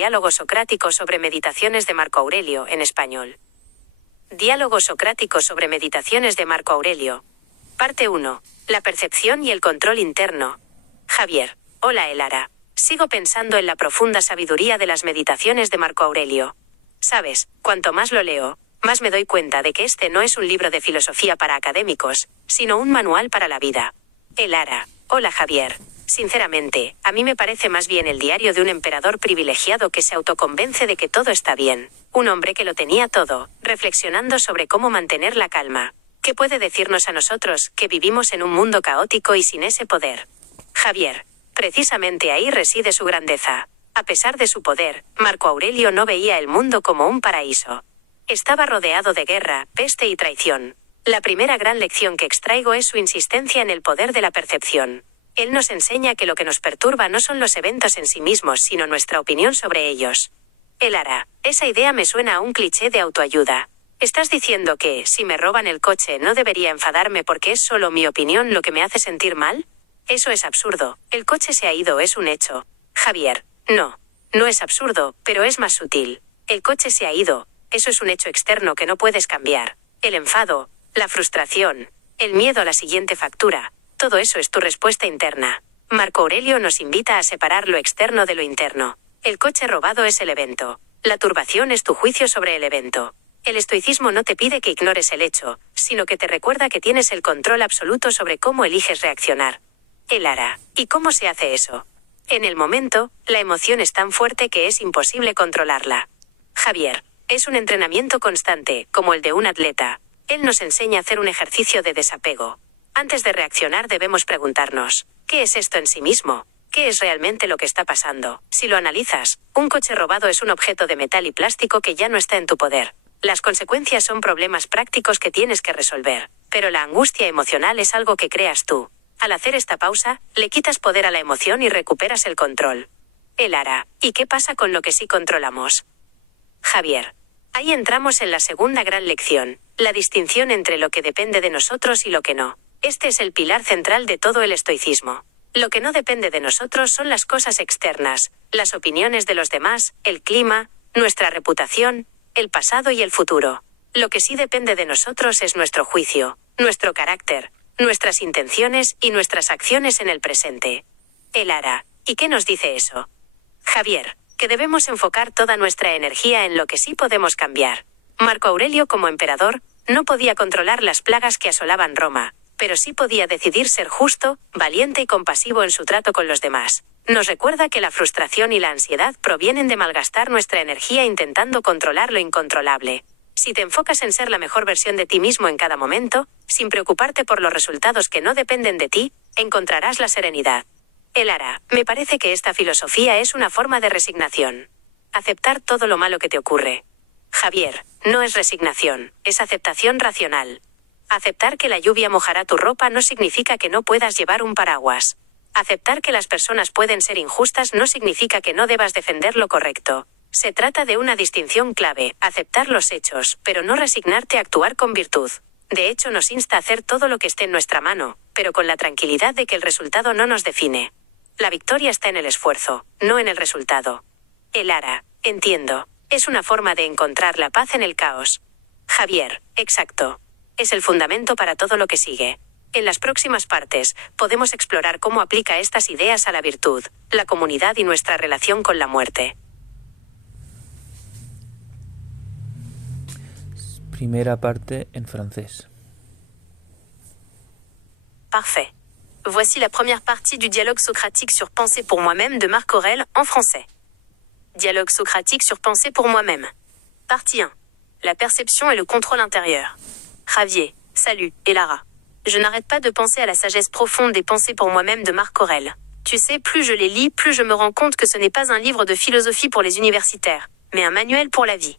Diálogo socrático sobre meditaciones de Marco Aurelio, en español. Diálogo socrático sobre meditaciones de Marco Aurelio. Parte 1. La percepción y el control interno. Javier. Hola Elara. Sigo pensando en la profunda sabiduría de las meditaciones de Marco Aurelio. Sabes, cuanto más lo leo, más me doy cuenta de que este no es un libro de filosofía para académicos, sino un manual para la vida. Elara. Hola Javier. Sinceramente, a mí me parece más bien el diario de un emperador privilegiado que se autoconvence de que todo está bien. Un hombre que lo tenía todo, reflexionando sobre cómo mantener la calma. ¿Qué puede decirnos a nosotros, que vivimos en un mundo caótico y sin ese poder? Javier. Precisamente ahí reside su grandeza. A pesar de su poder, Marco Aurelio no veía el mundo como un paraíso. Estaba rodeado de guerra, peste y traición. La primera gran lección que extraigo es su insistencia en el poder de la percepción. Él nos enseña que lo que nos perturba no son los eventos en sí mismos, sino nuestra opinión sobre ellos. Elara, esa idea me suena a un cliché de autoayuda. ¿Estás diciendo que, si me roban el coche, no debería enfadarme porque es solo mi opinión lo que me hace sentir mal? Eso es absurdo. El coche se ha ido, es un hecho. Javier, no. No es absurdo, pero es más sutil. El coche se ha ido. Eso es un hecho externo que no puedes cambiar. El enfado, la frustración, el miedo a la siguiente factura. Todo eso es tu respuesta interna. Marco Aurelio nos invita a separar lo externo de lo interno. El coche robado es el evento. La turbación es tu juicio sobre el evento. El estoicismo no te pide que ignores el hecho, sino que te recuerda que tienes el control absoluto sobre cómo eliges reaccionar. Elara, ¿y cómo se hace eso? En el momento, la emoción es tan fuerte que es imposible controlarla. Javier, es un entrenamiento constante, como el de un atleta. Él nos enseña a hacer un ejercicio de desapego. Antes de reaccionar debemos preguntarnos, ¿qué es esto en sí mismo? ¿Qué es realmente lo que está pasando? Si lo analizas, un coche robado es un objeto de metal y plástico que ya no está en tu poder. Las consecuencias son problemas prácticos que tienes que resolver, pero la angustia emocional es algo que creas tú. Al hacer esta pausa, le quitas poder a la emoción y recuperas el control. Elara, ¿y qué pasa con lo que sí controlamos? Javier. Ahí entramos en la segunda gran lección, la distinción entre lo que depende de nosotros y lo que no. Este es el pilar central de todo el estoicismo. Lo que no depende de nosotros son las cosas externas, las opiniones de los demás, el clima, nuestra reputación, el pasado y el futuro. Lo que sí depende de nosotros es nuestro juicio, nuestro carácter, nuestras intenciones y nuestras acciones en el presente. Elara, ¿y qué nos dice eso? Javier, que debemos enfocar toda nuestra energía en lo que sí podemos cambiar. Marco Aurelio, como emperador, no podía controlar las plagas que asolaban Roma, pero sí podía decidir ser justo, valiente y compasivo en su trato con los demás. Nos recuerda que la frustración y la ansiedad provienen de malgastar nuestra energía intentando controlar lo incontrolable. Si te enfocas en ser la mejor versión de ti mismo en cada momento, sin preocuparte por los resultados que no dependen de ti, encontrarás la serenidad. Elara, me parece que esta filosofía es una forma de resignación. Aceptar todo lo malo que te ocurre. Javier, no es resignación, es aceptación racional. Aceptar que la lluvia mojará tu ropa no significa que no puedas llevar un paraguas. Aceptar que las personas pueden ser injustas no significa que no debas defender lo correcto. Se trata de una distinción clave, aceptar los hechos, pero no resignarte a actuar con virtud. De hecho, nos insta a hacer todo lo que esté en nuestra mano, pero con la tranquilidad de que el resultado no nos define. La victoria está en el esfuerzo, no en el resultado. Elara, entiendo. Es una forma de encontrar la paz en el caos. Javier, exacto. Es el fundamento para todo lo que sigue. En las próximas partes, podemos explorar cómo aplica estas ideas a la virtud, la comunidad y nuestra relación con la muerte. Primera parte en francés. Parfait. Voici la première partie du dialogue socratique sur Penser pour moi-même de Marc Aurèle en français. Dialogue socratique sur Penser pour moi-même. Partie 1. La perception et le contrôle intérieur. Javier, salut, et Lara. Je n'arrête pas de penser à la sagesse profonde des Pensées pour moi-même de Marc Aurèle. Tu sais, plus je les lis, plus je me rends compte que ce n'est pas un livre de philosophie pour les universitaires, mais un manuel pour la vie.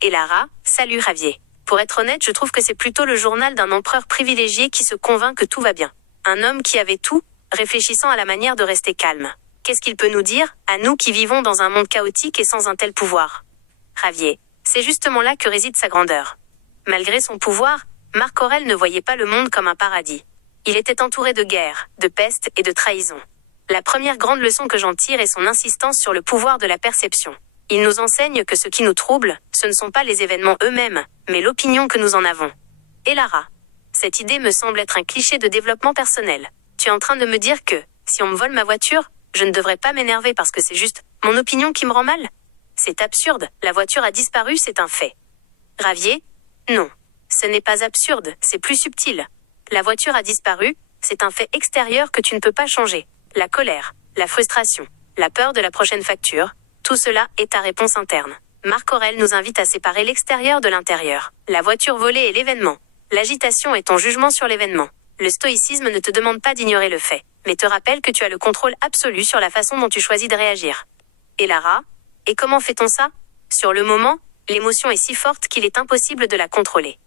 Et Lara, salut Javier. Pour être honnête, je trouve que c'est plutôt le journal d'un empereur privilégié qui se convainc que tout va bien. Un homme qui avait tout, réfléchissant à la manière de rester calme. Qu'est-ce qu'il peut nous dire, à nous qui vivons dans un monde chaotique et sans un tel pouvoir? Javier, c'est justement là que réside sa grandeur. Malgré son pouvoir, Marc Aurèle ne voyait pas le monde comme un paradis. Il était entouré de guerres, de pestes et de trahisons. La première grande leçon que j'en tire est son insistance sur le pouvoir de la perception. Il nous enseigne que ce qui nous trouble, ce ne sont pas les événements eux-mêmes, mais l'opinion que nous en avons. Et Lara, cette idée me semble être un cliché de développement personnel. Tu es en train de me dire que, si on me vole ma voiture, je ne devrais pas m'énerver parce que c'est juste mon opinion qui me rend mal? C'est absurde, la voiture a disparu, c'est un fait. Ravier? Non. Ce n'est pas absurde, c'est plus subtil. La voiture a disparu, c'est un fait extérieur que tu ne peux pas changer. La colère, la frustration, la peur de la prochaine facture, tout cela est ta réponse interne. Marc Aurèle nous invite à séparer l'extérieur de l'intérieur. La voiture volée est l'événement. L'agitation est ton jugement sur l'événement. Le stoïcisme ne te demande pas d'ignorer le fait, mais te rappelle que tu as le contrôle absolu sur la façon dont tu choisis de réagir. Et Lara? Et comment fait-on ça? Sur le moment, l'émotion est si forte qu'il est impossible de la contrôler.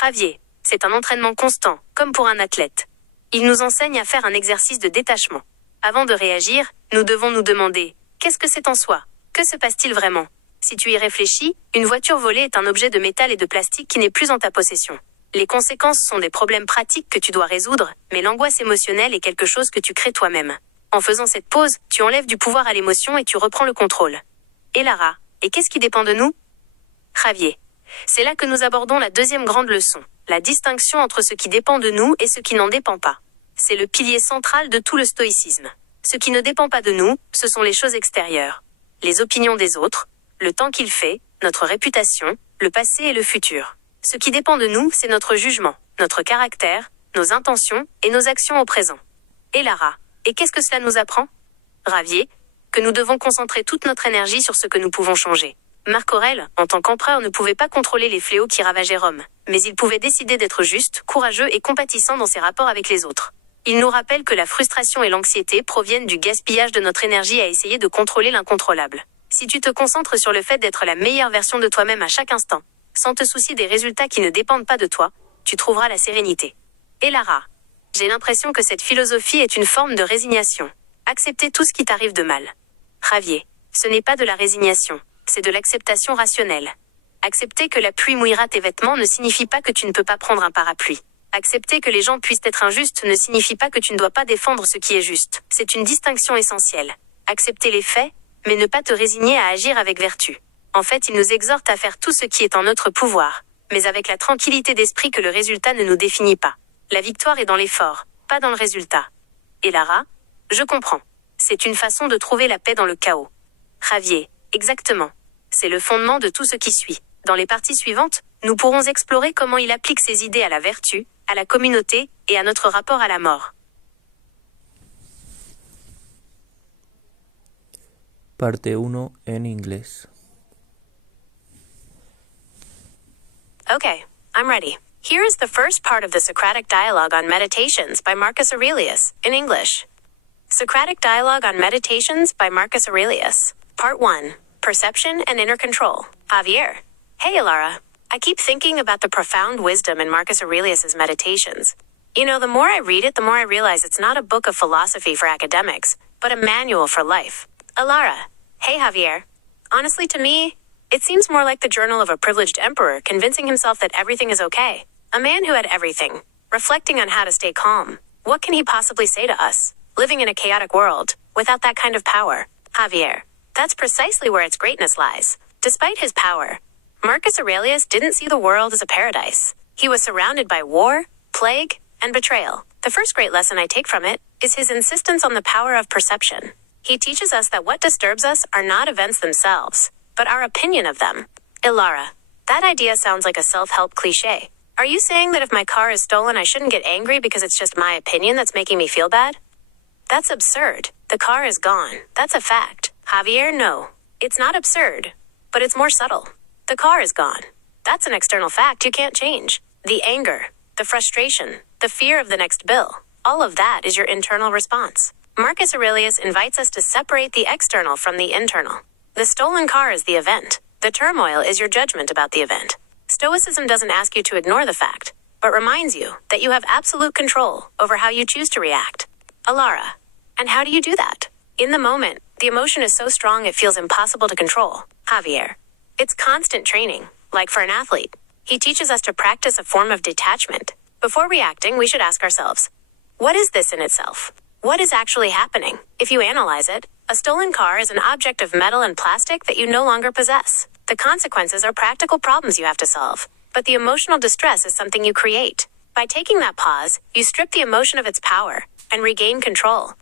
Javier, c'est un entraînement constant, comme pour un athlète. Il nous enseigne à faire un exercice de détachement. Avant de réagir, nous devons nous demander, qu'est-ce que c'est en soi? Que se passe-t-il vraiment? Si tu y réfléchis, une voiture volée est un objet de métal et de plastique qui n'est plus en ta possession. Les conséquences sont des problèmes pratiques que tu dois résoudre, mais l'angoisse émotionnelle est quelque chose que tu crées toi-même. En faisant cette pause, tu enlèves du pouvoir à l'émotion et tu reprends le contrôle. Et Lara, et qu'est-ce qui dépend de nous? Javier. C'est là que nous abordons la deuxième grande leçon, la distinction entre ce qui dépend de nous et ce qui n'en dépend pas. C'est le pilier central de tout le stoïcisme. Ce qui ne dépend pas de nous, ce sont les choses extérieures. Les opinions des autres, le temps qu'il fait, notre réputation, le passé et le futur. Ce qui dépend de nous, c'est notre jugement, notre caractère, nos intentions et nos actions au présent. Et Lara, et qu'est-ce que cela nous apprend? Ravier, que nous devons concentrer toute notre énergie sur ce que nous pouvons changer. Marc Aurèle, en tant qu'empereur, ne pouvait pas contrôler les fléaux qui ravageaient Rome, mais il pouvait décider d'être juste, courageux et compatissant dans ses rapports avec les autres. Il nous rappelle que la frustration et l'anxiété proviennent du gaspillage de notre énergie à essayer de contrôler l'incontrôlable. Si tu te concentres sur le fait d'être la meilleure version de toi-même à chaque instant, sans te soucier des résultats qui ne dépendent pas de toi, tu trouveras la sérénité. Et Lara, j'ai l'impression que cette philosophie est une forme de résignation. Accepter tout ce qui t'arrive de mal. Javier, ce n'est pas de la résignation, c'est de l'acceptation rationnelle. Accepter que la pluie mouillera tes vêtements ne signifie pas que tu ne peux pas prendre un parapluie. Accepter que les gens puissent être injustes ne signifie pas que tu ne dois pas défendre ce qui est juste. C'est une distinction essentielle. Accepter les faits, mais ne pas te résigner à agir avec vertu. En fait, il nous exhorte à faire tout ce qui est en notre pouvoir, mais avec la tranquillité d'esprit que le résultat ne nous définit pas. La victoire est dans l'effort, pas dans le résultat. Et Lara? Je comprends. C'est une façon de trouver la paix dans le chaos. Javier, exactement. C'est le fondement de tout ce qui suit. Dans les parties suivantes, nous pourrons explorer comment il applique ses idées à la vertu, à la communauté et à notre rapport à la mort. Parte 1 en inglés. Okay, I'm ready. Here is the first part of the Socratic Dialogue on Meditations by Marcus Aurelius, in English. Socratic Dialogue on Meditations by Marcus Aurelius. Part 1. Perception and Inner Control. Javier. Hey, Alara. I keep thinking about the profound wisdom in Marcus Aurelius's Meditations. You know, the more I read it, the more I realize it's not a book of philosophy for academics, but a manual for life. Alara. Hey, Javier. Honestly, to me, it seems more like the journal of a privileged emperor convincing himself that everything is okay. A man who had everything, reflecting on how to stay calm. What can he possibly say to us, living in a chaotic world, without that kind of power? Javier. That's precisely where its greatness lies. Despite his power, Marcus Aurelius didn't see the world as a paradise. He was surrounded by war, plague, and betrayal. The first great lesson I take from it is his insistence on the power of perception. He teaches us that what disturbs us are not events themselves, but our opinion of them. Ilara, that idea sounds like a self-help cliche. Are you saying that if my car is stolen, I shouldn't get angry because it's just my opinion that's making me feel bad? That's absurd. The car is gone. That's a fact. Javier, no. It's not absurd, but it's more subtle. The car is gone. That's an external fact you can't change. The anger, the frustration, the fear of the next bill, all of that is your internal response. Marcus Aurelius invites us to separate the external from the internal. The stolen car is the event. The turmoil is your judgment about the event. Stoicism doesn't ask you to ignore the fact, but reminds you that you have absolute control over how you choose to react. Alara. And how do you do that? In the moment, the emotion is so strong it feels impossible to control. Javier. It's constant training, like for an athlete. He teaches us to practice a form of detachment. Before reacting, we should ask ourselves, what is this in itself? What is actually happening? If you analyze it, A stolen car is an object of metal and plastic that you no longer possess. The consequences are practical problems you have to solve. But the emotional distress is something you create. By taking that pause, you strip the emotion of its power and regain control.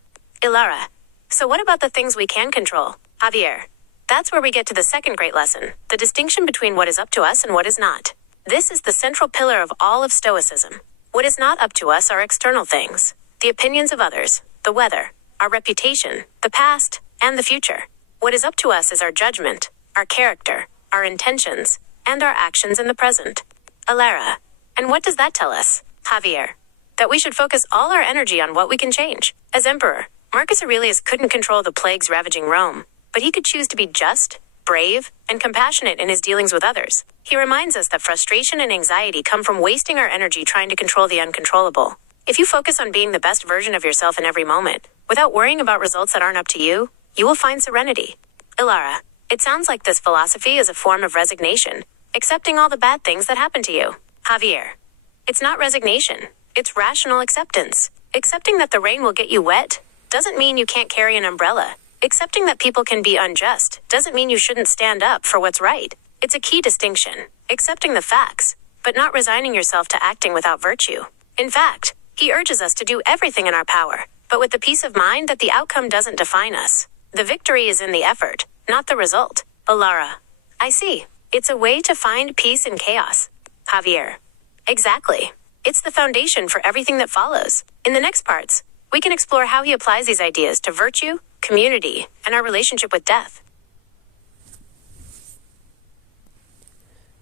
Ilara. So what about the things we can control? Javier. That's where we get to the second great lesson, the distinction between what is up to us and what is not. This is the central pillar of all of Stoicism. What is not up to us are external things, the opinions of others, the weather, our reputation, the past, and the future. What is up to us is our judgment, our character, our intentions, and our actions in the present. Ilara. And what does that tell us? Javier. That we should focus all our energy on what we can change. As emperor, Marcus Aurelius couldn't control the plagues ravaging Rome, but he could choose to be just, brave, and compassionate in his dealings with others. He reminds us that frustration and anxiety come from wasting our energy trying to control the uncontrollable. If you focus on being the best version of yourself in every moment, without worrying about results that aren't up to you, you will find serenity. Ilara. It sounds like this philosophy is a form of resignation, accepting all the bad things that happen to you. Javier. It's not resignation. It's rational acceptance. Accepting that the rain will get you wet doesn't mean you can't carry an umbrella. Accepting that people can be unjust doesn't mean you shouldn't stand up for what's right. It's a key distinction. Accepting the facts, but not resigning yourself to acting without virtue. In fact, he urges us to do everything in our power, but with the peace of mind that the outcome doesn't define us. The victory is in the effort, not the result. Ilara. I see. It's a way to find peace in chaos. Javier. Exactly. It's the foundation for everything that follows. In the next parts, we can explore how he applies these ideas to virtue, community, and our relationship with death.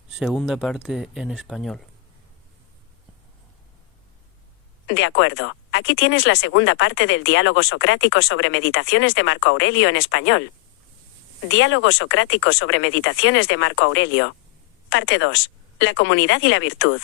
Segunda parte en español. De acuerdo. Aquí tienes la segunda parte del diálogo socrático sobre meditaciones de Marco Aurelio en español. Diálogo socrático sobre meditaciones de Marco Aurelio. Parte 2. La comunidad y la virtud.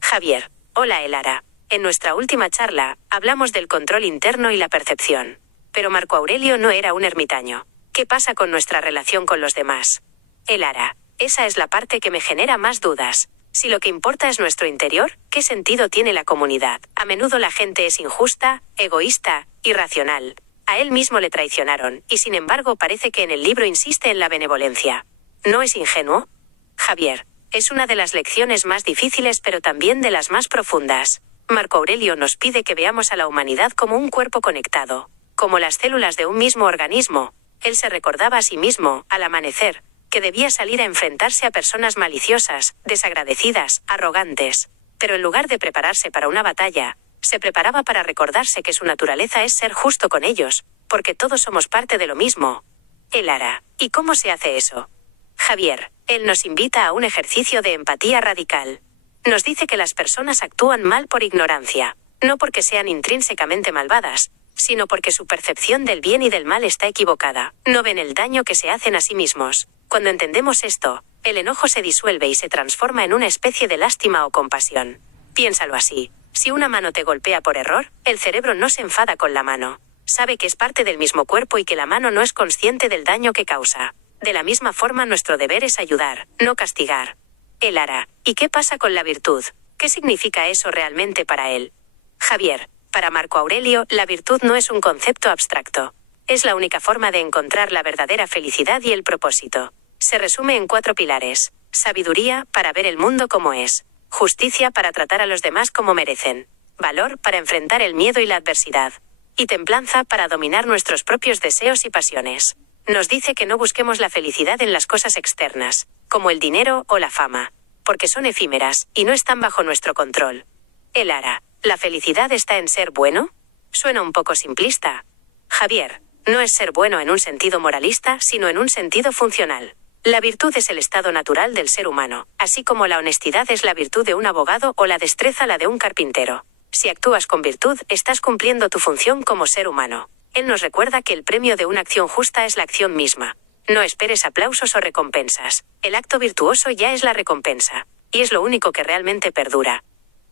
Javier. Hola, Ilara. En nuestra última charla, hablamos del control interno y la percepción. Pero Marco Aurelio no era un ermitaño. ¿Qué pasa con nuestra relación con los demás? Ilara. Esa es la parte que me genera más dudas. Si lo que importa es nuestro interior, ¿qué sentido tiene la comunidad? A menudo la gente es injusta, egoísta, irracional. A él mismo le traicionaron, y sin embargo parece que en el libro insiste en la benevolencia. ¿No es ingenuo? Javier. Es una de las lecciones más difíciles pero también de las más profundas. Marco Aurelio nos pide que veamos a la humanidad como un cuerpo conectado, como las células de un mismo organismo. Él se recordaba a sí mismo, al amanecer, que debía salir a enfrentarse a personas maliciosas, desagradecidas, arrogantes. Pero en lugar de prepararse para una batalla, se preparaba para recordarse que su naturaleza es ser justo con ellos, porque todos somos parte de lo mismo. Ilara. ¿Y cómo se hace eso? Javier. Él nos invita a un ejercicio de empatía radical. Nos dice que las personas actúan mal por ignorancia, no porque sean intrínsecamente malvadas, sino porque su percepción del bien y del mal está equivocada. No ven el daño que se hacen a sí mismos. Cuando entendemos esto, el enojo se disuelve y se transforma en una especie de lástima o compasión. Piénsalo así. Si una mano te golpea por error, el cerebro no se enfada con la mano. Sabe que es parte del mismo cuerpo y que la mano no es consciente del daño que causa. De la misma forma, nuestro deber es ayudar, no castigar. Ilara. ¿Y qué pasa con la virtud? ¿Qué significa eso realmente para él? Javier. Para Marco Aurelio, la virtud no es un concepto abstracto. Es la única forma de encontrar la verdadera felicidad y el propósito. Se resume en 4 pilares. Sabiduría, para ver el mundo como es. Justicia, para tratar a los demás como merecen. Valor, para enfrentar el miedo y la adversidad. Y templanza, para dominar nuestros propios deseos y pasiones. Nos dice que no busquemos la felicidad en las cosas externas, como el dinero o la fama, porque son efímeras y no están bajo nuestro control. Ilara. ¿La felicidad está en ser bueno? Suena un poco simplista. Javier. No es ser bueno en un sentido moralista, sino en un sentido funcional. La virtud es el estado natural del ser humano, así como la honestidad es la virtud de un abogado o la destreza la de un carpintero. Si actúas con virtud, estás cumpliendo tu función como ser humano. Él nos recuerda que el premio de una acción justa es la acción misma. No esperes aplausos o recompensas. El acto virtuoso ya es la recompensa. Y es lo único que realmente perdura.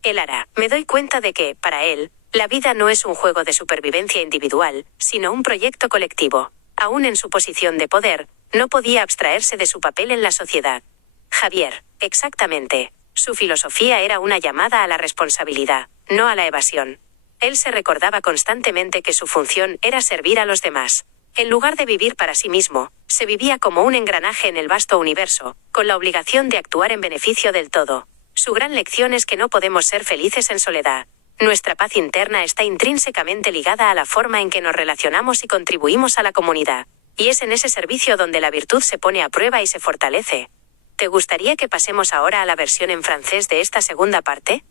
Ilara. Me doy cuenta de que, para él, la vida no es un juego de supervivencia individual, sino un proyecto colectivo. Aún en su posición de poder, no podía abstraerse de su papel en la sociedad. Javier. Exactamente. Su filosofía era una llamada a la responsabilidad, no a la evasión. Él se recordaba constantemente que su función era servir a los demás. En lugar de vivir para sí mismo, se vivía como un engranaje en el vasto universo, con la obligación de actuar en beneficio del todo. Su gran lección es que no podemos ser felices en soledad. Nuestra paz interna está intrínsecamente ligada a la forma en que nos relacionamos y contribuimos a la comunidad. Y es en ese servicio donde la virtud se pone a prueba y se fortalece. ¿Te gustaría que pasemos ahora a la versión en francés de esta segunda parte?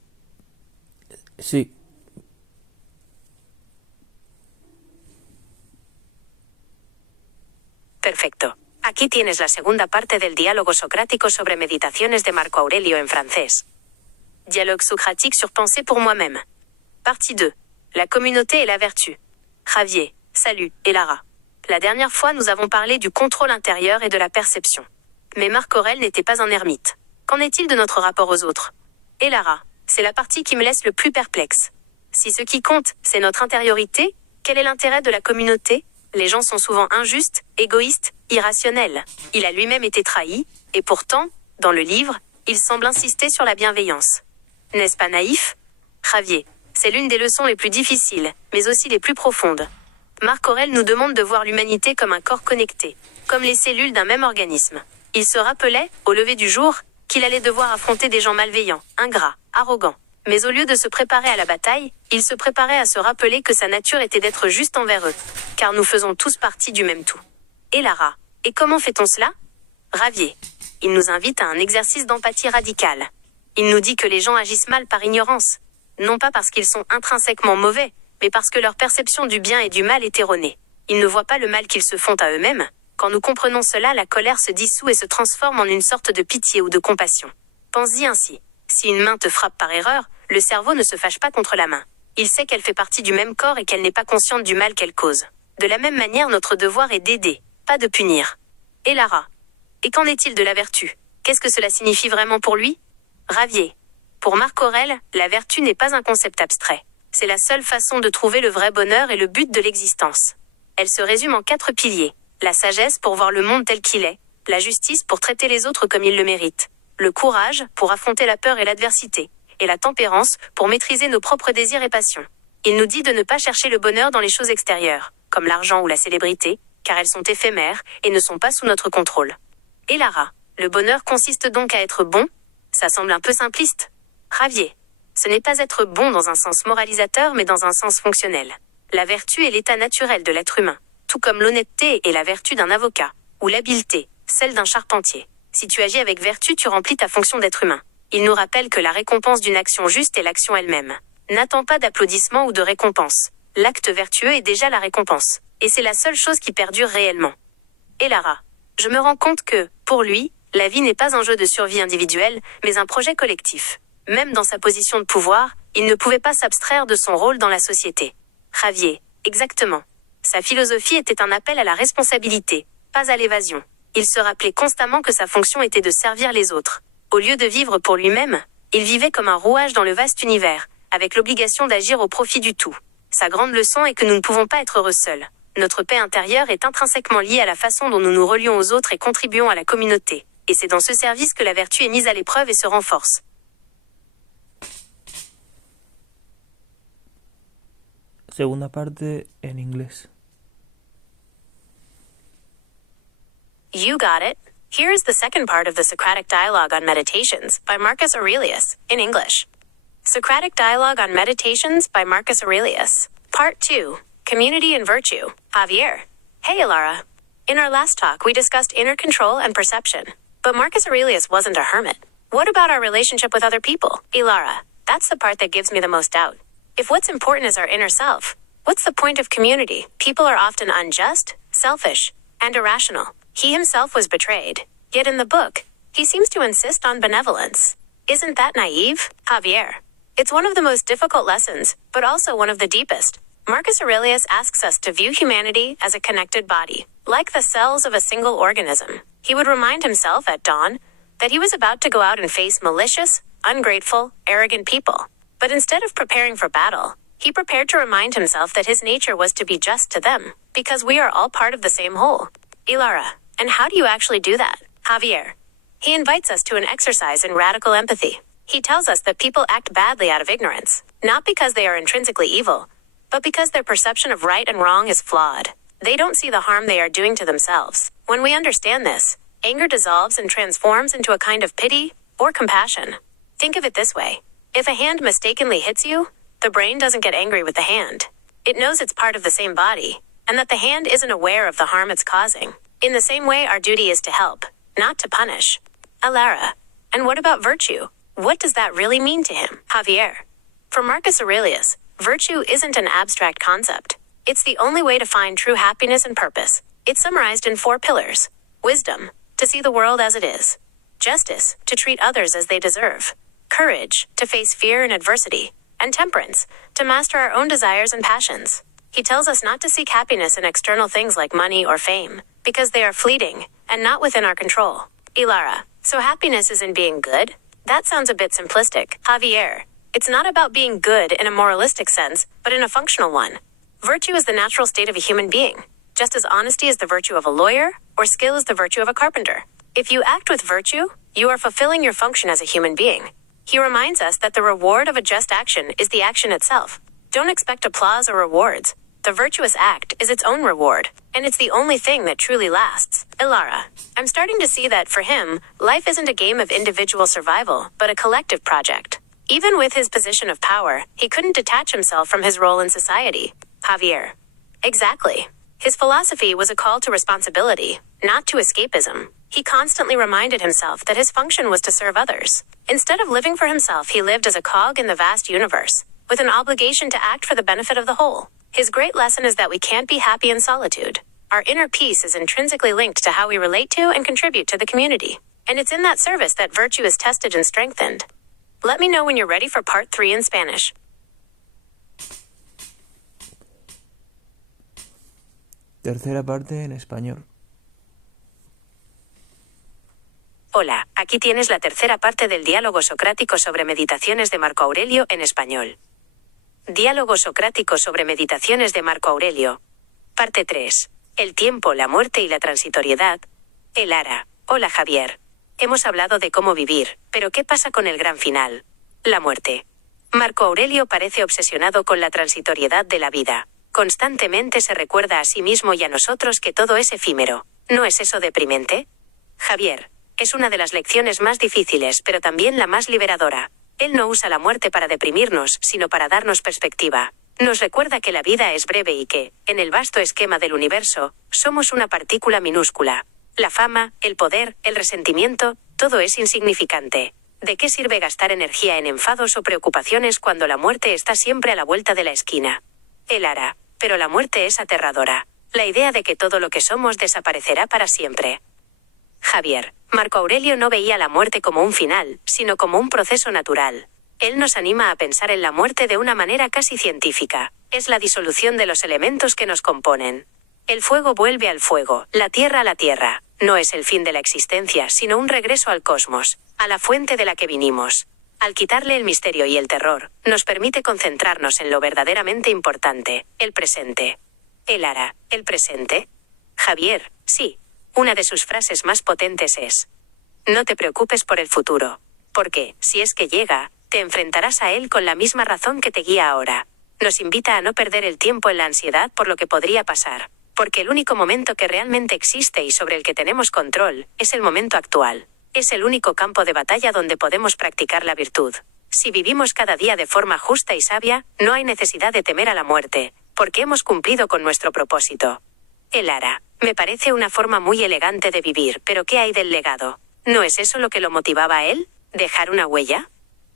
Sí. Perfecto. Aquí tienes la segunda parte del diálogo socrático sobre meditaciones de Marco Aurelio en francés. Dialogue socratique sur pensée pour moi-même. Partie 2. La communauté et la vertu. Javier, salut, et Lara. La dernière fois, nous avons parlé du contrôle intérieur et de la perception. Mais Marc Aurèle n'était pas un ermite. Qu'en est-il de notre rapport aux autres? Et Lara, c'est la partie qui me laisse le plus perplexe. Si ce qui compte, c'est notre intériorité, quel est l'intérêt de la communauté? Les gens sont souvent injustes, égoïstes, irrationnels. Il a lui-même été trahi, et pourtant, dans le livre, il semble insister sur la bienveillance. N'est-ce pas naïf? Javier, c'est l'une des leçons les plus difficiles, mais aussi les plus profondes. Marc Aurèle nous demande de voir l'humanité comme un corps connecté, comme les cellules d'un même organisme. Il se rappelait, au lever du jour, qu'il allait devoir affronter des gens malveillants, ingrats, arrogants. Mais au lieu de se préparer à la bataille, il se préparait à se rappeler que sa nature était d'être juste envers eux, car nous faisons tous partie du même tout. Et Lara, et comment fait-on cela? Javier. Il nous invite à un exercice d'empathie radicale. Il nous dit que les gens agissent mal par ignorance, non pas parce qu'ils sont intrinsèquement mauvais, mais parce que leur perception du bien et du mal est erronée. Ils ne voient pas le mal qu'ils se font à eux-mêmes. Quand nous comprenons cela, la colère se dissout et se transforme en une sorte de pitié ou de compassion. Pense-y ainsi. Si une main te frappe par erreur, le cerveau ne se fâche pas contre la main. Il sait qu'elle fait partie du même corps et qu'elle n'est pas consciente du mal qu'elle cause. De la même manière, notre devoir est d'aider, pas de punir. Et Lara. Et qu'en est-il de la vertu? Qu'est-ce que cela signifie vraiment pour lui? Javier. Pour Marc Aurèle, la vertu n'est pas un concept abstrait. C'est la seule façon de trouver le vrai bonheur et le but de l'existence. Elle se résume en 4 piliers. La sagesse pour voir le monde tel qu'il est, la justice pour traiter les autres comme ils le méritent, le courage pour affronter la peur et l'adversité, et la tempérance pour maîtriser nos propres désirs et passions. Il nous dit de ne pas chercher le bonheur dans les choses extérieures, comme l'argent ou la célébrité, car elles sont éphémères et ne sont pas sous notre contrôle. Et Lara, le bonheur consiste donc à être bon? Ça semble un peu simpliste. Javier. Ce n'est pas être bon dans un sens moralisateur mais dans un sens fonctionnel. La vertu est l'état naturel de l'être humain, tout comme l'honnêteté est la vertu d'un avocat, ou l'habileté, celle d'un charpentier. Si tu agis avec vertu, tu remplis ta fonction d'être humain. Il nous rappelle que la récompense d'une action juste est l'action elle-même. N'attends pas d'applaudissements ou de récompense. L'acte vertueux est déjà la récompense. Et c'est la seule chose qui perdure réellement. Et Lara. Je me rends compte que, pour lui, la vie n'est pas un jeu de survie individuelle, mais un projet collectif. Même dans sa position de pouvoir, il ne pouvait pas s'abstraire de son rôle dans la société. Javier. Exactement. Sa philosophie était un appel à la responsabilité, pas à l'évasion. Il se rappelait constamment que sa fonction était de servir les autres. Au lieu de vivre pour lui-même, il vivait comme un rouage dans le vaste univers, avec l'obligation d'agir au profit du tout. Sa grande leçon est que nous ne pouvons pas être heureux seuls. Notre paix intérieure est intrinsèquement liée à la façon dont nous nous relions aux autres et contribuons à la communauté. Et c'est dans ce service que la vertu est mise à l'épreuve et se renforce. Segunda parte en inglés. You got it. Here is the second part of the Socratic Dialogue on Meditations by Marcus Aurelius, in English. Socratic Dialogue on Meditations by Marcus Aurelius. Part 2. Community and Virtue. Javier. Hey, Ilara. In our last talk, we discussed inner control and perception. But Marcus Aurelius wasn't a hermit. What about our relationship with other people? Ilara. That's the part that gives me the most doubt. If what's important is our inner self, what's the point of community? People are often unjust, selfish, and irrational. He himself was betrayed. Yet in the book, he seems to insist on benevolence. Isn't that naive? Javier. It's one of the most difficult lessons, but also one of the deepest. Marcus Aurelius asks us to view humanity as a connected body, like the cells of a single organism. He would remind himself at dawn that he was about to go out and face malicious, ungrateful, arrogant people. But instead of preparing for battle, he prepared to remind himself that his nature was to be just to them, because we are all part of the same whole. Ilara. And how do you actually do that? Javier. He invites us to an exercise in radical empathy. He tells us that people act badly out of ignorance, not because they are intrinsically evil, but because their perception of right and wrong is flawed. They don't see the harm they are doing to themselves. When we understand this, anger dissolves and transforms into a kind of pity or compassion. Think of it this way. If a hand mistakenly hits you, the brain doesn't get angry with the hand. It knows it's part of the same body, and that the hand isn't aware of the harm it's causing. In the same way, our duty is to help, not to punish. Alara. And what about virtue? What does that really mean to him? Javier. For Marcus Aurelius, virtue isn't an abstract concept. It's the only way to find true happiness and purpose. It's summarized in 4 pillars. Wisdom, to see the world as it is. Justice, to treat others as they deserve. Courage, to face fear and adversity. And temperance, to master our own desires and passions. He tells us not to seek happiness in external things like money or fame, because they are fleeting, and not within our control. Ilara. So happiness is in being good? That sounds a bit simplistic. Javier. It's not about being good in a moralistic sense, but in a functional one. Virtue is the natural state of a human being, just as honesty is the virtue of a lawyer, or skill is the virtue of a carpenter. If you act with virtue, you are fulfilling your function as a human being. He reminds us that the reward of a just action is the action itself. Don't expect applause or rewards. The virtuous act is its own reward, and it's the only thing that truly lasts. Ilara. I'm starting to see that for him, life isn't a game of individual survival, but a collective project. Even with his position of power, he couldn't detach himself from his role in society. Javier. Exactly. His philosophy was a call to responsibility, not to escapism. He constantly reminded himself that his function was to serve others. Instead of living for himself, he lived as a cog in the vast universe, with an obligation to act for the benefit of the whole. His great lesson is that we can't be happy in solitude. Our inner peace is intrinsically linked to how we relate to and contribute to the community. And it's in that service that virtue is tested and strengthened. Let me know when you're ready for part 3 in Spanish. Tercera parte en español. Hola, aquí tienes la tercera parte del diálogo socrático sobre meditaciones de Marco Aurelio en español. Diálogo socrático sobre meditaciones de Marco Aurelio. Parte 3. El tiempo, la muerte y la transitoriedad. Ilara. Hola Javier. Hemos hablado de cómo vivir, pero ¿qué pasa con el gran final? La muerte. Marco Aurelio parece obsesionado con la transitoriedad de la vida. Constantemente se recuerda a sí mismo y a nosotros que todo es efímero. ¿No es eso deprimente? Javier. Es una de las lecciones más difíciles, pero también la más liberadora. Él no usa la muerte para deprimirnos, sino para darnos perspectiva. Nos recuerda que la vida es breve y que, en el vasto esquema del universo, somos una partícula minúscula. La fama, el poder, el resentimiento, todo es insignificante. ¿De qué sirve gastar energía en enfados o preocupaciones cuando la muerte está siempre a la vuelta de la esquina? Ilara. Pero la muerte es aterradora. La idea de que todo lo que somos desaparecerá para siempre. Javier. Marco Aurelio no veía la muerte como un final, sino como un proceso natural. Él nos anima a pensar en la muerte de una manera casi científica. Es la disolución de los elementos que nos componen. El fuego vuelve al fuego, la tierra a la tierra. No es el fin de la existencia, sino un regreso al cosmos, a la fuente de la que vinimos. Al quitarle el misterio y el terror, nos permite concentrarnos en lo verdaderamente importante, el presente. Ilara. ¿El presente? Javier. Sí. Una de sus frases más potentes es: no te preocupes por el futuro, porque, si es que llega, te enfrentarás a él con la misma razón que te guía ahora. Nos invita a no perder el tiempo en la ansiedad por lo que podría pasar, porque el único momento que realmente existe y sobre el que tenemos control, es el momento actual. Es el único campo de batalla donde podemos practicar la virtud. Si vivimos cada día de forma justa y sabia, no hay necesidad de temer a la muerte, porque hemos cumplido con nuestro propósito. Ilara. Me parece una forma muy elegante de vivir, pero ¿qué hay del legado? ¿No es eso lo que lo motivaba a él? ¿Dejar una huella?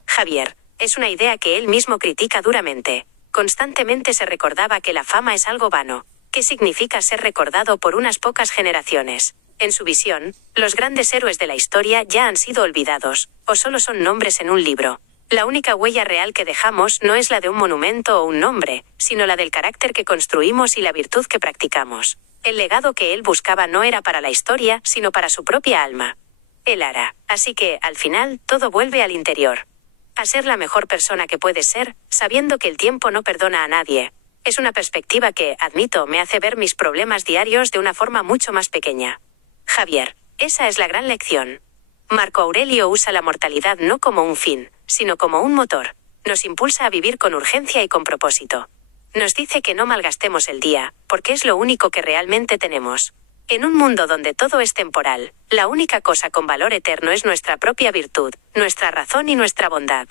Javier. Es una idea que él mismo critica duramente. Constantemente se recordaba que la fama es algo vano. ¿Qué significa ser recordado por unas pocas generaciones? En su visión, los grandes héroes de la historia ya han sido olvidados, o solo son nombres en un libro. La única huella real que dejamos no es la de un monumento o un nombre, sino la del carácter que construimos y la virtud que practicamos. El legado que él buscaba no era para la historia, sino para su propia alma. Ilara. Así que, al final, todo vuelve al interior. A ser la mejor persona que puedes ser, sabiendo que el tiempo no perdona a nadie. Es una perspectiva que, admito, me hace ver mis problemas diarios de una forma mucho más pequeña. Javier. Esa es la gran lección. Marco Aurelio usa la mortalidad no como un fin, sino como un motor. Nos impulsa a vivir con urgencia y con propósito. Nos dice que no malgastemos el día, porque es lo único que realmente tenemos. En un mundo donde todo es temporal, la única cosa con valor eterno es nuestra propia virtud, nuestra razón y nuestra bondad.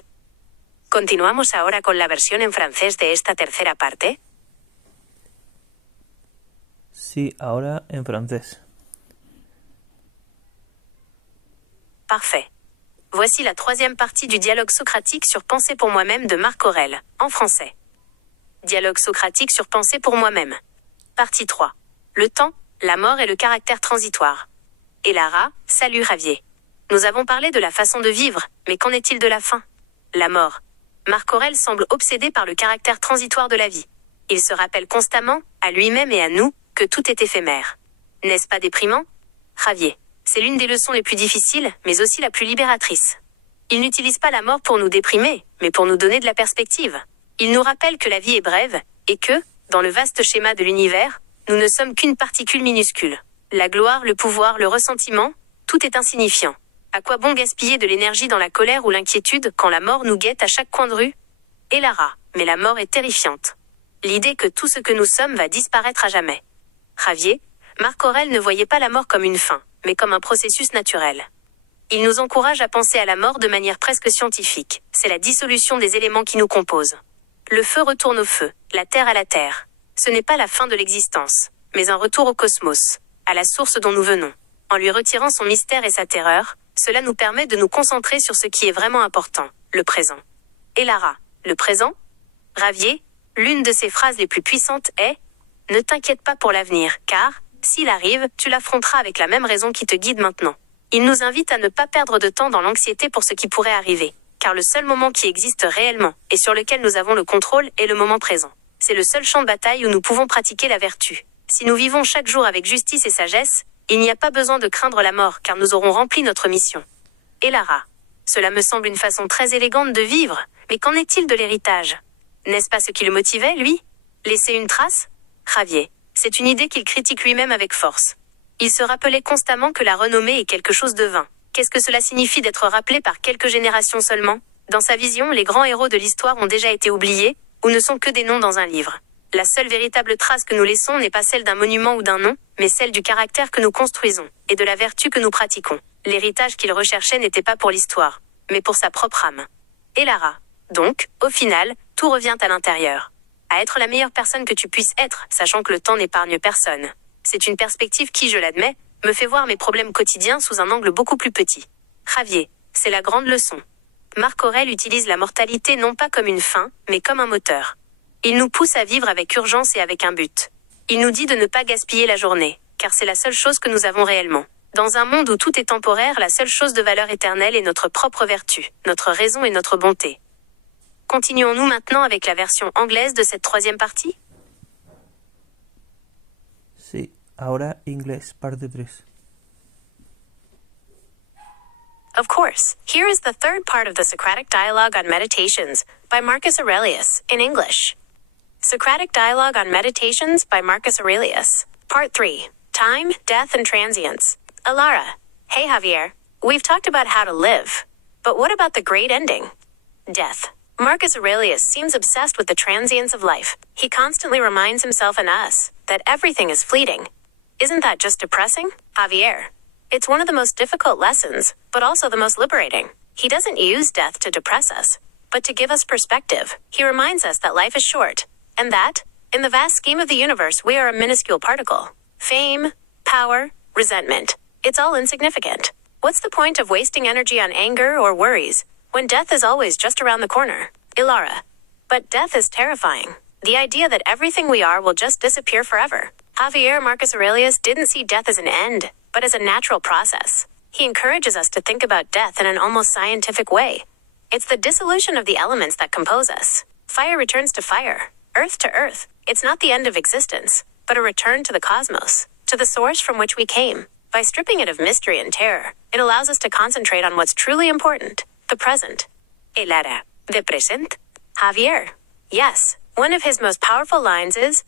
¿Continuamos ahora con la versión en francés de esta tercera parte? Sí, ahora en francés. Parfait. Voici la troisième partie du dialogue socratique sur Penser pour moi-même de Marc Aurèle, en français. Dialogue socratique sur Penser pour moi-même. Partie 3. Le temps, la mort et le caractère transitoire. Et Lara, salut Javier. Nous avons parlé de la façon de vivre, mais qu'en est-il de la fin? La mort. Marc Aurèle semble obsédé par le caractère transitoire de la vie. Il se rappelle constamment, à lui-même et à nous, que tout est éphémère. N'est-ce pas déprimant? Javier. C'est l'une des leçons les plus difficiles, mais aussi la plus libératrice. Il n'utilise pas la mort pour nous déprimer, mais pour nous donner de la perspective. Il nous rappelle que la vie est brève, et que, dans le vaste schéma de l'univers, nous ne sommes qu'une particule minuscule. La gloire, le pouvoir, le ressentiment, tout est insignifiant. À quoi bon gaspiller de l'énergie dans la colère ou l'inquiétude quand la mort nous guette à chaque coin de rue? Et Lara, mais la mort est terrifiante. L'idée que tout ce que nous sommes va disparaître à jamais. Javier, Marc Aurèle ne voyait pas la mort comme une fin, mais comme un processus naturel. Il nous encourage à penser à la mort de manière presque scientifique. C'est la dissolution des éléments qui nous composent. Le feu retourne au feu, la terre à la terre. Ce n'est pas la fin de l'existence, mais un retour au cosmos, à la source dont nous venons. En lui retirant son mystère et sa terreur, cela nous permet de nous concentrer sur ce qui est vraiment important, le présent. Et Lara, le présent? Javier, l'une de ses phrases les plus puissantes est « Ne t'inquiète pas pour l'avenir, car, s'il arrive, tu l'affronteras avec la même raison qui te guide maintenant. » Il nous invite à ne pas perdre de temps dans l'anxiété pour ce qui pourrait arriver, car le seul moment qui existe réellement, et sur lequel nous avons le contrôle, est le moment présent. C'est le seul champ de bataille où nous pouvons pratiquer la vertu. Si nous vivons chaque jour avec justice et sagesse, il n'y a pas besoin de craindre la mort, car nous aurons rempli notre mission. Et Lara. Cela me semble une façon très élégante de vivre, mais qu'en est-il de l'héritage? N'est-ce pas ce qui le motivait, lui? Laisser une trace? Javier. C'est une idée qu'il critique lui-même avec force. Il se rappelait constamment que la renommée est quelque chose de vain. Qu'est-ce que cela signifie d'être rappelé par quelques générations seulement? Dans sa vision, les grands héros de l'histoire ont déjà été oubliés, ou ne sont que des noms dans un livre. La seule véritable trace que nous laissons n'est pas celle d'un monument ou d'un nom, mais celle du caractère que nous construisons, et de la vertu que nous pratiquons. L'héritage qu'il recherchait n'était pas pour l'histoire, mais pour sa propre âme. Et Lara. Donc, au final, tout revient à l'intérieur. À être la meilleure personne que tu puisses être, sachant que le temps n'épargne personne. C'est une perspective qui, je l'admets, me fait voir mes problèmes quotidiens sous un angle beaucoup plus petit. Javier, c'est la grande leçon. Marc Aurèle utilise la mortalité non pas comme une fin, mais comme un moteur. Il nous pousse à vivre avec urgence et avec un but. Il nous dit de ne pas gaspiller la journée, car c'est la seule chose que nous avons réellement. Dans un monde où tout est temporaire, la seule chose de valeur éternelle est notre propre vertu, notre raison et notre bonté. Continuons-nous maintenant avec la version anglaise de cette troisième partie? Sí, ahora inglés, parte 3. Of course. Here is the third part of the Socratic Dialogue on Meditations by Marcus Aurelius in English. Socratic Dialogue on Meditations by Marcus Aurelius. Part 3. Time, Death, and Transience. Alara. Hey Javier. We've talked about how to live. But what about the great ending? Death. Marcus Aurelius seems obsessed with the transience of life. He constantly reminds himself and us that everything is fleeting. Isn't that just depressing? Javier. It's one of the most difficult lessons, but also the most liberating. He doesn't use death to depress us, but to give us perspective. He reminds us that life is short, and that, in the vast scheme of the universe, we are a minuscule particle. Fame, power, resentment. It's all insignificant. What's the point of wasting energy on anger or worries, when death is always just around the corner? Ilara. But death is terrifying. The idea that everything we are will just disappear forever. Javier Marcus Aurelius didn't see death as an end, but as a natural process. He encourages us to think about death in an almost scientific way. It's the dissolution of the elements that compose us. Fire returns to fire, earth to earth. It's not the end of existence, but a return to the cosmos, to the source from which we came. By stripping it of mystery and terror, it allows us to concentrate on what's truly important, the present. Elara, the present? Javier. Yes, one of his most powerful lines is,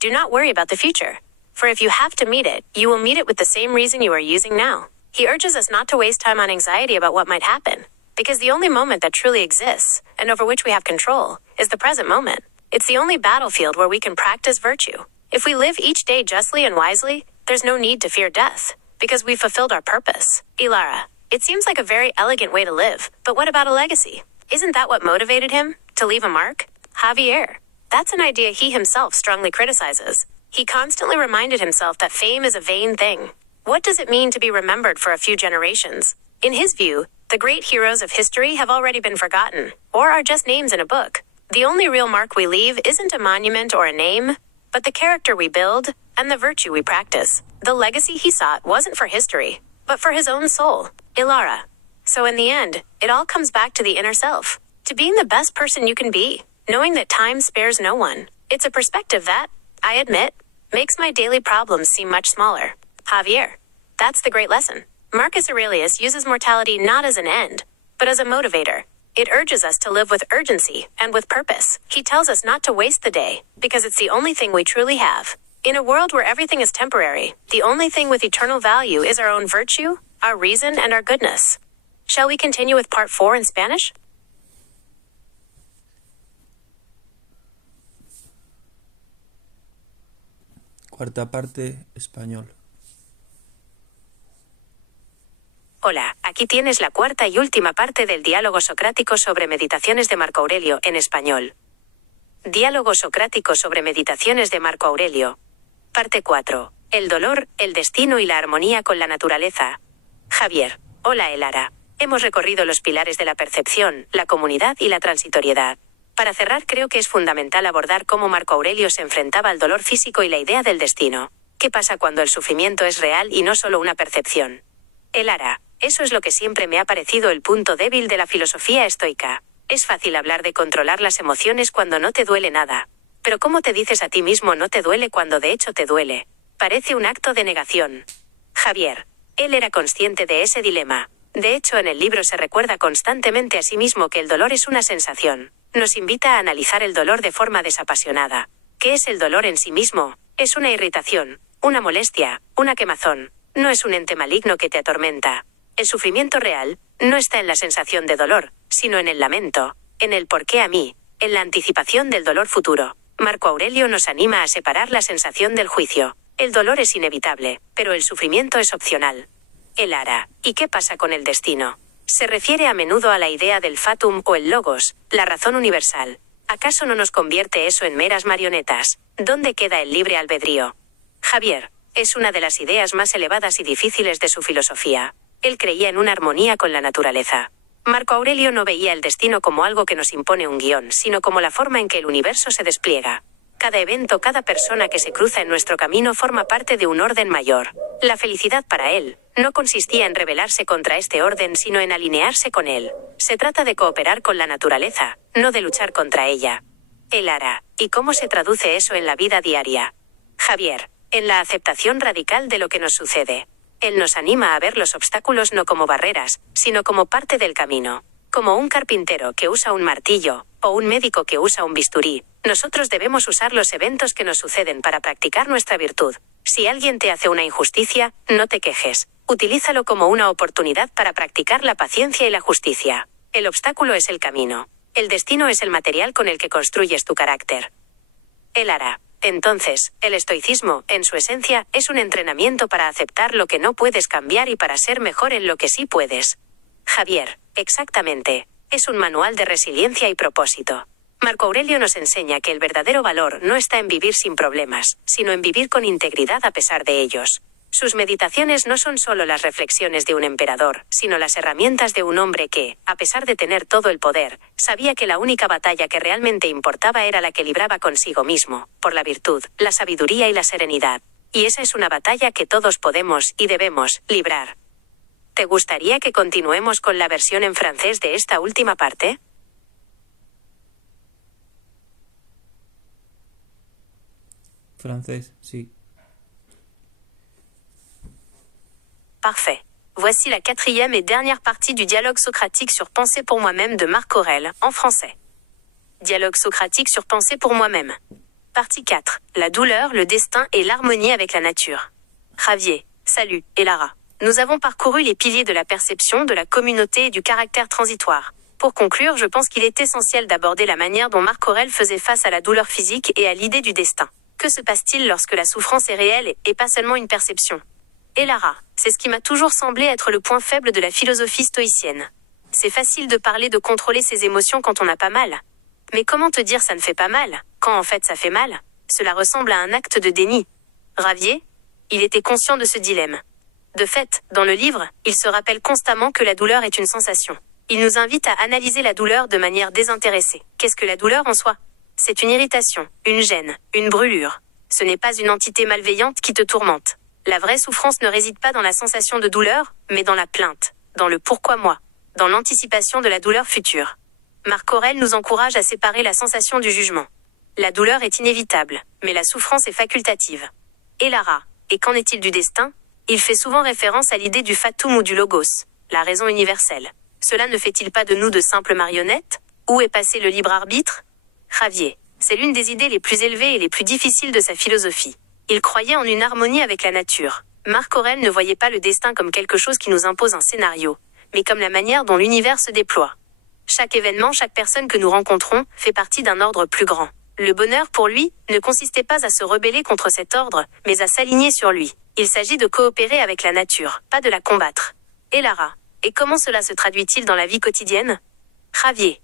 do not worry about the future. For if you have to meet it, you will meet it with the same reason you are using now. He urges us not to waste time on anxiety about what might happen, because the only moment that truly exists, and over which we have control, is the present moment. It's the only battlefield where we can practice virtue. If we live each day justly and wisely, there's no need to fear death, because we've fulfilled our purpose. Ilara, it seems like a very elegant way to live, but what about a legacy? Isn't that what motivated him? To leave a mark? Javier. That's an idea he himself strongly criticizes. He constantly reminded himself that fame is a vain thing. What does it mean to be remembered for a few generations? In his view, the great heroes of history have already been forgotten, or are just names in a book. The only real mark we leave isn't a monument or a name, but the character we build and the virtue we practice. The legacy he sought wasn't for history, but for his own soul. Ilara. So in the end, it all comes back to the inner self, to being the best person you can be, knowing that time spares no one. It's a perspective that, I admit, makes my daily problems seem much smaller. Javier. That's the great lesson. Marcus Aurelius uses mortality not as an end, but as a motivator. It urges us to live with urgency and with purpose. He tells us not to waste the day, because it's the only thing we truly have. In a world where everything is temporary, the only thing with eternal value is our own virtue, our reason, and our goodness. Shall we continue with part 4 in Spanish? Cuarta parte, español. Hola, aquí tienes la cuarta y última parte del diálogo socrático sobre meditaciones de Marco Aurelio en español. Diálogo socrático sobre meditaciones de Marco Aurelio. Parte 4. El dolor, el destino y la armonía con la naturaleza. Javier. Hola, Elara. Hemos recorrido los pilares de la percepción, la comunidad y la transitoriedad. Para cerrar, creo que es fundamental abordar cómo Marco Aurelio se enfrentaba al dolor físico y la idea del destino. ¿Qué pasa cuando el sufrimiento es real y no solo una percepción? Elara. Eso es lo que siempre me ha parecido el punto débil de la filosofía estoica. Es fácil hablar de controlar las emociones cuando no te duele nada. Pero ¿cómo te dices a ti mismo no te duele cuando de hecho te duele? Parece un acto de negación. Javier. Él era consciente de ese dilema. De hecho, en el libro se recuerda constantemente a sí mismo que el dolor es una sensación. Nos invita a analizar el dolor de forma desapasionada. ¿Qué es el dolor en sí mismo? Es una irritación, una molestia, una quemazón. No es un ente maligno que te atormenta. El sufrimiento real no está en la sensación de dolor, sino en el lamento, en el por qué a mí, en la anticipación del dolor futuro. Marco Aurelio nos anima a separar la sensación del juicio. El dolor es inevitable, pero el sufrimiento es opcional. Elara. ¿Y qué pasa con el destino? Se refiere a menudo a la idea del fatum o el logos, la razón universal. ¿Acaso no nos convierte eso en meras marionetas? ¿Dónde queda el libre albedrío? Javier. Es una de las ideas más elevadas y difíciles de su filosofía. Él creía en una armonía con la naturaleza. Marco Aurelio no veía el destino como algo que nos impone un guión, sino como la forma en que el universo se despliega. Cada evento, cada persona que se cruza en nuestro camino forma parte de un orden mayor. La felicidad para él no consistía en rebelarse contra este orden, sino en alinearse con él. Se trata de cooperar con la naturaleza, no de luchar contra ella. Elara. ¿Y cómo se traduce eso en la vida diaria? Javier. En la aceptación radical de lo que nos sucede. Él nos anima a ver los obstáculos no como barreras, sino como parte del camino. Como un carpintero que usa un martillo, o un médico que usa un bisturí, nosotros debemos usar los eventos que nos suceden para practicar nuestra virtud. Si alguien te hace una injusticia, no te quejes. Utilízalo como una oportunidad para practicar la paciencia y la justicia. El obstáculo es el camino. El destino es el material con el que construyes tu carácter. Elara. Entonces, el estoicismo, en su esencia, es un entrenamiento para aceptar lo que no puedes cambiar y para ser mejor en lo que sí puedes. Javier. Exactamente. Es un manual de resiliencia y propósito. Marco Aurelio nos enseña que el verdadero valor no está en vivir sin problemas, sino en vivir con integridad a pesar de ellos. Sus meditaciones no son solo las reflexiones de un emperador, sino las herramientas de un hombre que, a pesar de tener todo el poder, sabía que la única batalla que realmente importaba era la que libraba consigo mismo, por la virtud, la sabiduría y la serenidad. Y esa es una batalla que todos podemos y debemos librar. ¿Te gustaría que continuemos con la versión en francés de esta última parte? Francés, sí. Parfait. Voici la quatrième et dernière partie du dialogue socratique sur Penser pour moi-même de Marc Aurèle, en français. Dialogue socratique sur Penser pour moi-même. Partie 4. La douleur, le destin et l'harmonie avec la nature. Javier. Salut, et Lara. Nous avons parcouru les piliers de la perception, de la communauté et du caractère transitoire. Pour conclure, je pense qu'il est essentiel d'aborder la manière dont Marc Aurèle faisait face à la douleur physique et à l'idée du destin. Que se passe-t-il lorsque la souffrance est réelle et pas seulement une perception? Et Lara, c'est ce qui m'a toujours semblé être le point faible de la philosophie stoïcienne. C'est facile de parler de contrôler ses émotions quand on n'a pas mal. Mais comment te dire ça ne fait pas mal, quand en fait ça fait mal? Cela ressemble à un acte de déni. Ravier? Il était conscient de ce dilemme. De fait, dans le livre, il se rappelle constamment que la douleur est une sensation. Il nous invite à analyser la douleur de manière désintéressée. Qu'est-ce que la douleur en soi? C'est une irritation, une gêne, une brûlure. Ce n'est pas une entité malveillante qui te tourmente. La vraie souffrance ne réside pas dans la sensation de douleur, mais dans la plainte, dans le pourquoi moi, dans l'anticipation de la douleur future. Marc Aurèle nous encourage à séparer la sensation du jugement. La douleur est inévitable, mais la souffrance est facultative. Et Lara, et qu'en est-il du destin? Il fait souvent référence à l'idée du fatum ou du logos, la raison universelle. Cela ne fait-il pas de nous de simples marionnettes? Où est passé le libre arbitre? Ravier, c'est l'une des idées les plus élevées et les plus difficiles de sa philosophie. Il croyait en une harmonie avec la nature. Marc Aurèle ne voyait pas le destin comme quelque chose qui nous impose un scénario, mais comme la manière dont l'univers se déploie. Chaque événement, chaque personne que nous rencontrons, fait partie d'un ordre plus grand. Le bonheur, pour lui, ne consistait pas à se rebeller contre cet ordre, mais à s'aligner sur lui. Il s'agit de coopérer avec la nature, pas de la combattre. Et Lara, et comment cela se traduit-il dans la vie quotidienne? Ravier.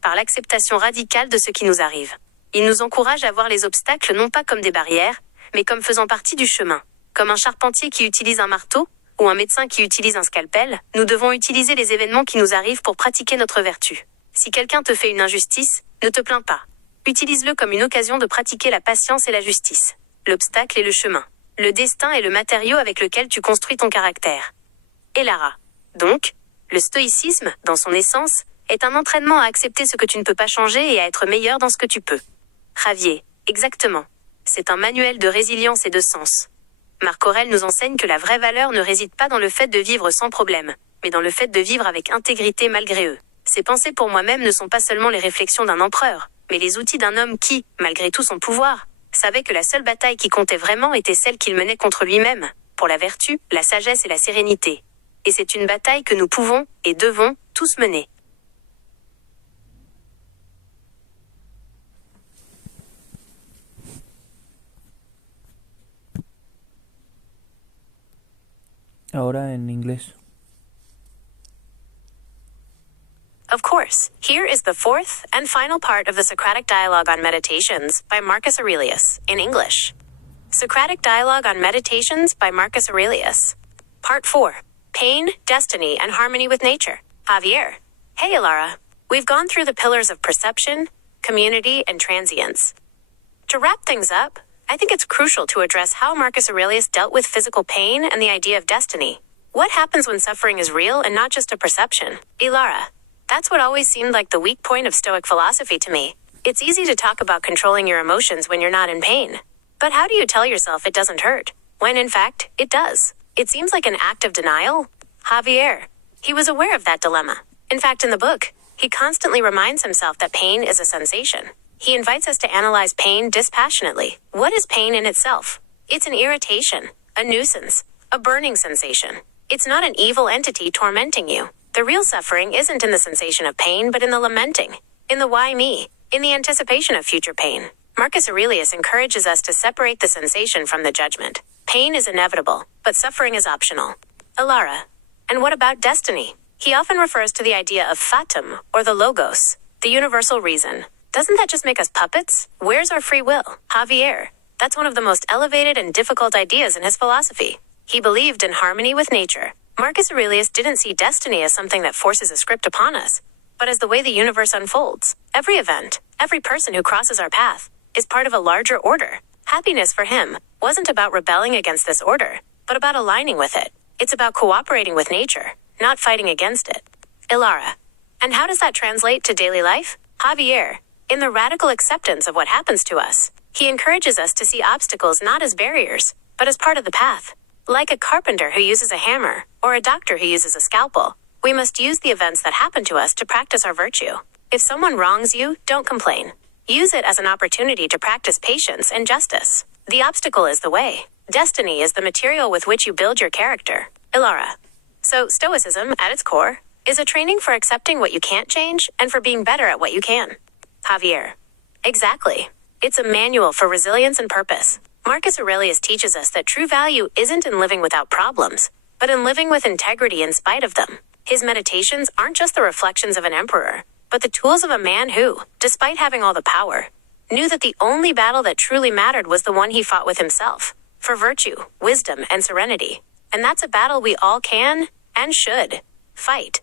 Par l'acceptation radicale de ce qui nous arrive. Il nous encourage à voir les obstacles non pas comme des barrières, mais comme faisant partie du chemin. Comme un charpentier qui utilise un marteau, ou un médecin qui utilise un scalpel, nous devons utiliser les événements qui nous arrivent pour pratiquer notre vertu. Si quelqu'un te fait une injustice, ne te plains pas. Utilise-le comme une occasion de pratiquer la patience et la justice. L'obstacle est le chemin. Le destin est le matériau avec lequel tu construis ton caractère. Et Lara. Donc, le stoïcisme, dans son essence, est un entraînement à accepter ce que tu ne peux pas changer et à être meilleur dans ce que tu peux. Ravier. Exactement. C'est un manuel de résilience et de sens. Marc Aurèle nous enseigne que la vraie valeur ne réside pas dans le fait de vivre sans problème, mais dans le fait de vivre avec intégrité malgré eux. Ces pensées pour moi-même ne sont pas seulement les réflexions d'un empereur, mais les outils d'un homme qui, malgré tout son pouvoir, savait que la seule bataille qui comptait vraiment était celle qu'il menait contre lui-même, pour la vertu, la sagesse et la sérénité. Et c'est une bataille que nous pouvons, et devons, tous mener. Ahora en inglés. Of course, here is the fourth and final part of the Socratic Dialogue on Meditations by Marcus Aurelius, in English. Socratic Dialogue on Meditations by Marcus Aurelius. Part 4. Pain, Destiny, and Harmony with Nature. Javier. Hey, Alara. We've gone through the pillars of perception, community, and transience. To wrap things up, I think it's crucial to address how Marcus Aurelius dealt with physical pain and the idea of destiny. What happens when suffering is real and not just a perception? Ilara. That's what always seemed like the weak point of Stoic philosophy to me. It's easy to talk about controlling your emotions when you're not in pain. But how do you tell yourself it doesn't hurt, when in fact, it does? It seems like an act of denial. Javier. He was aware of that dilemma. In fact, in the book, he constantly reminds himself that pain is a sensation. He invites us to analyze pain dispassionately. What is pain in itself? It's an irritation, a nuisance, a burning sensation. It's not an evil entity tormenting you. The real suffering isn't in the sensation of pain, but in the lamenting, in the why me, in the anticipation of future pain. Marcus Aurelius encourages us to separate the sensation from the judgment. Pain is inevitable, but suffering is optional. Alara. And what about destiny? He often refers to the idea of fatum, or the logos, the universal reason. Doesn't that just make us puppets? Where's our free will? Javier. That's one of the most elevated and difficult ideas in his philosophy. He believed in harmony with nature. Marcus Aurelius didn't see destiny as something that forces a script upon us, but as the way the universe unfolds. Every event, every person who crosses our path, is part of a larger order. Happiness for him wasn't about rebelling against this order, but about aligning with it. It's about cooperating with nature, not fighting against it. Ilara. And how does that translate to daily life? Javier. In the radical acceptance of what happens to us, he encourages us to see obstacles not as barriers, but as part of the path. Like a carpenter who uses a hammer, or a doctor who uses a scalpel, we must use the events that happen to us to practice our virtue. If someone wrongs you, don't complain. Use it as an opportunity to practice patience and justice. The obstacle is the way. Destiny is the material with which you build your character. Ilara. So, Stoicism, at its core, is a training for accepting what you can't change and for being better at what you can. Javier. Exactly. It's a manual for resilience and purpose. Marcus Aurelius teaches us that true value isn't in living without problems, but in living with integrity in spite of them. His meditations aren't just the reflections of an emperor, but the tools of a man who, despite having all the power, knew that the only battle that truly mattered was the one he fought with himself, for virtue, wisdom, and serenity. And that's a battle we all can, and should, fight.